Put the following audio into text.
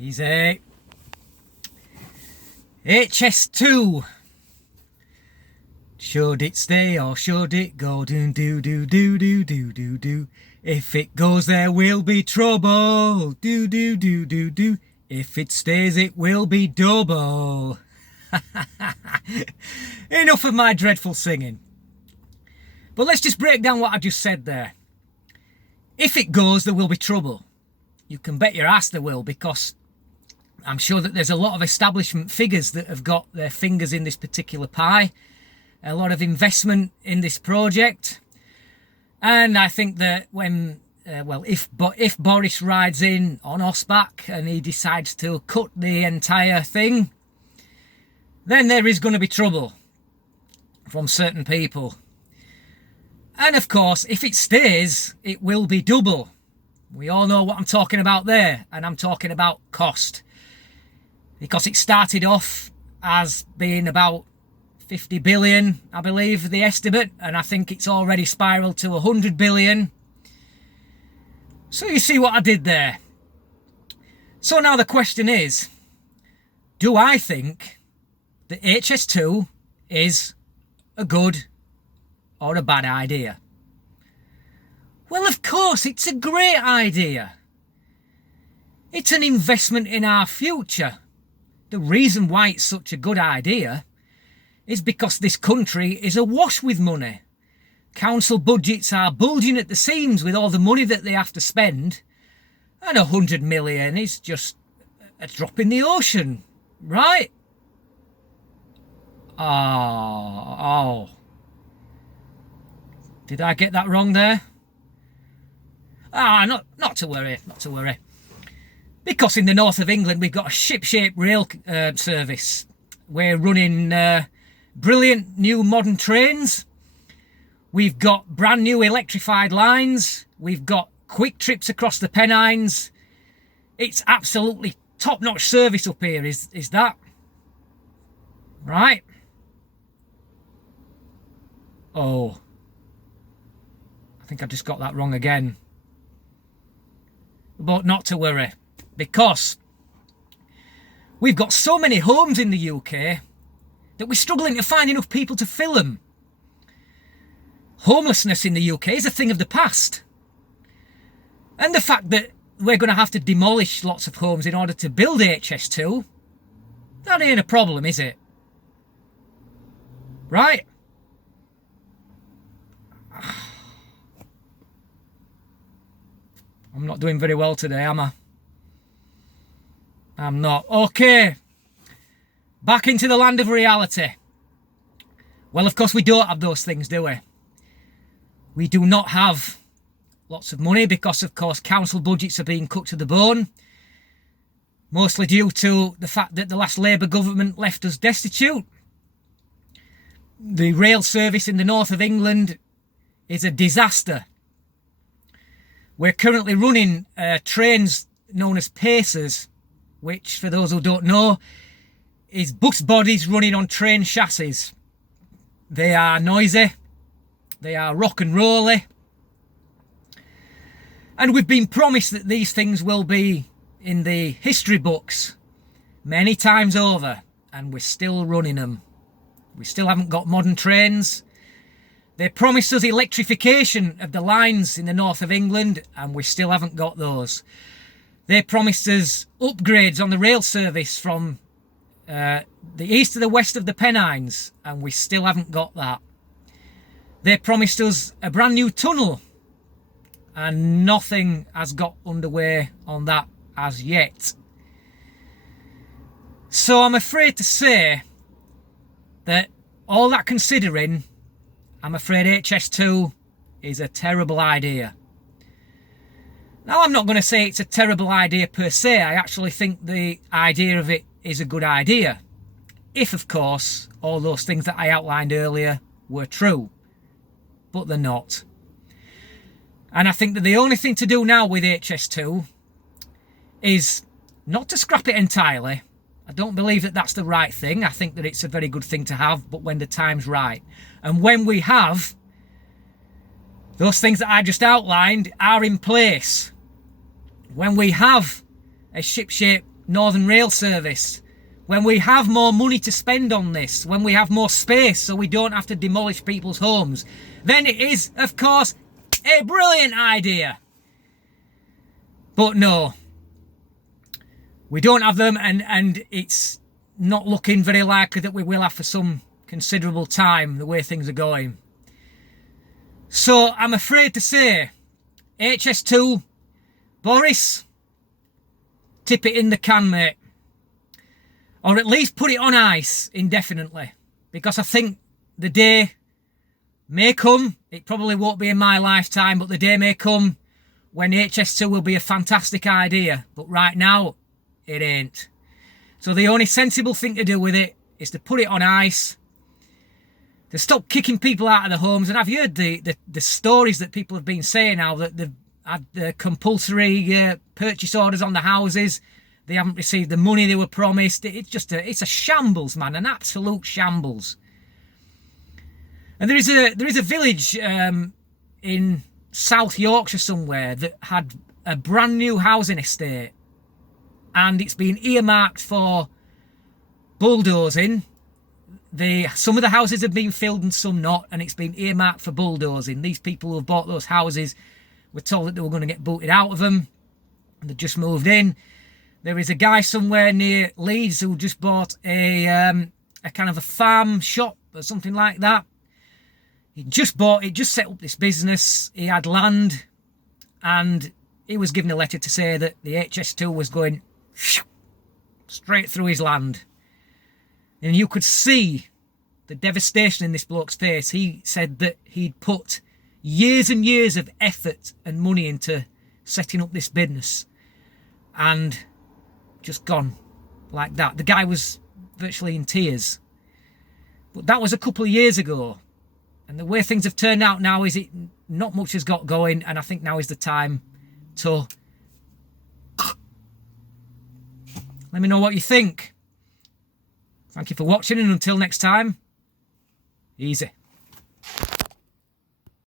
Easy. HS2. Should it stay or should it go? Do do do do do do do do. If it goes, there will be trouble. Do do do do do. If it stays, it will be double. Enough of my dreadful singing. But let's just break down what I just said there. If it goes, there will be trouble. You can bet your ass there will, because I'm sure that there's a lot of establishment figures that have got their fingers in this particular pie. A lot of investment in this project. And I think that when, if Boris rides in on horseback and he decides to cut the entire thing, then there is going to be trouble from certain people. And of course, if it stays, it will be double. We all know what I'm talking about there, and I'm talking about cost. Because it started off as being about 50 billion, I believe, the estimate, and I think it's already spiraled to 100 billion. So you see what I did there. So now the question is, do I think that HS2 is a good or a bad idea? Well, of course, it's a great idea. It's an investment in our future. The reason why it's such a good idea is because this country is awash with money. Council budgets are bulging at the seams with all the money that they have to spend, and 100 million is just a drop in the ocean, right? Oh. Did I get that wrong there? Not to worry, not to worry. Because in the north of England we've got a ship-shape rail service. We're running brilliant new modern trains. We've got brand new electrified lines. We've got quick trips across the Pennines. It's absolutely top-notch service up here, is that? Right? Oh. I think I just got that wrong again. But not to worry, because we've got so many homes in the UK that we're struggling to find enough people to fill them. Homelessness in the UK is a thing of the past. And the fact that we're going to have to demolish lots of homes in order to build HS2, that ain't a problem, is it? Right? I'm not doing very well today, am I? I'm not. Okay. Back into the land of reality. Well, of course, we don't have those things, do we? We do not have lots of money because, of course, council budgets are being cut to the bone. Mostly due to the fact that the last Labour government left us destitute. The rail service in the north of England is a disaster. We're currently running trains known as pacers, which, for those who don't know, is bus bodies running on train chassis. They are noisy, they are rock and rolly, and we've been promised that these things will be in the history books many times over, and we're still running them. We still haven't got modern trains. They promised us electrification of the lines in the north of England, and we still haven't got those. They promised us upgrades on the rail service from the east to the west of the Pennines, and we still haven't got that. They promised us a brand new tunnel, and nothing has got underway on that as yet. So I'm afraid to say that, all that considering, I'm afraid HS2 is a terrible idea. Now, I'm not going to say it's a terrible idea per se. I actually think the idea of it is a good idea. If, of course, all those things that I outlined earlier were true. But they're not. And I think that the only thing to do now with HS2 is not to scrap it entirely. I don't believe that that's the right thing. I think that it's a very good thing to have, but when the time's right. And when we have those things that I just outlined are in place, when we have a ship-shape Northern Rail service, when we have more money to spend on this, when we have more space so we don't have to demolish people's homes, then it is, of course, a brilliant idea. But no, we don't have them, and it's not looking very likely that we will have for some considerable time, the way things are going. So I'm afraid to say, HS2, Boris, tip it in the can, mate. Or at least put it on ice indefinitely. Because I think the day may come, it probably won't be in my lifetime, but the day may come when HS2 will be a fantastic idea. But right now, it ain't. So the only sensible thing to do with it is to put it on ice, to stop kicking people out of their homes. And I've heard the stories that people have been saying now, that they've had the compulsory purchase orders on the houses. They haven't received the money they were promised. It's a shambles, man, an absolute shambles. And there is a village in South Yorkshire somewhere that had a brand new housing estate, and it's been earmarked for bulldozing. Some of the houses have been filled and some not, and it's been earmarked for bulldozing. These people who have bought those houses were told that they were going to get booted out of them, and they just moved in. There is a guy somewhere near Leeds who just bought a kind of a farm shop or something like that. He just set up this business. He had land, and he was given a letter to say that the HS2 was going straight through his land. And you could see the devastation in this bloke's face. He said that he'd put years and years of effort and money into setting up this business, and just gone like that. The guy was virtually in tears. But that was a couple of years ago. And the way things have turned out now is not much has got going, and I think now is the time to let me know what you think. Thank you for watching, and until next time, easy.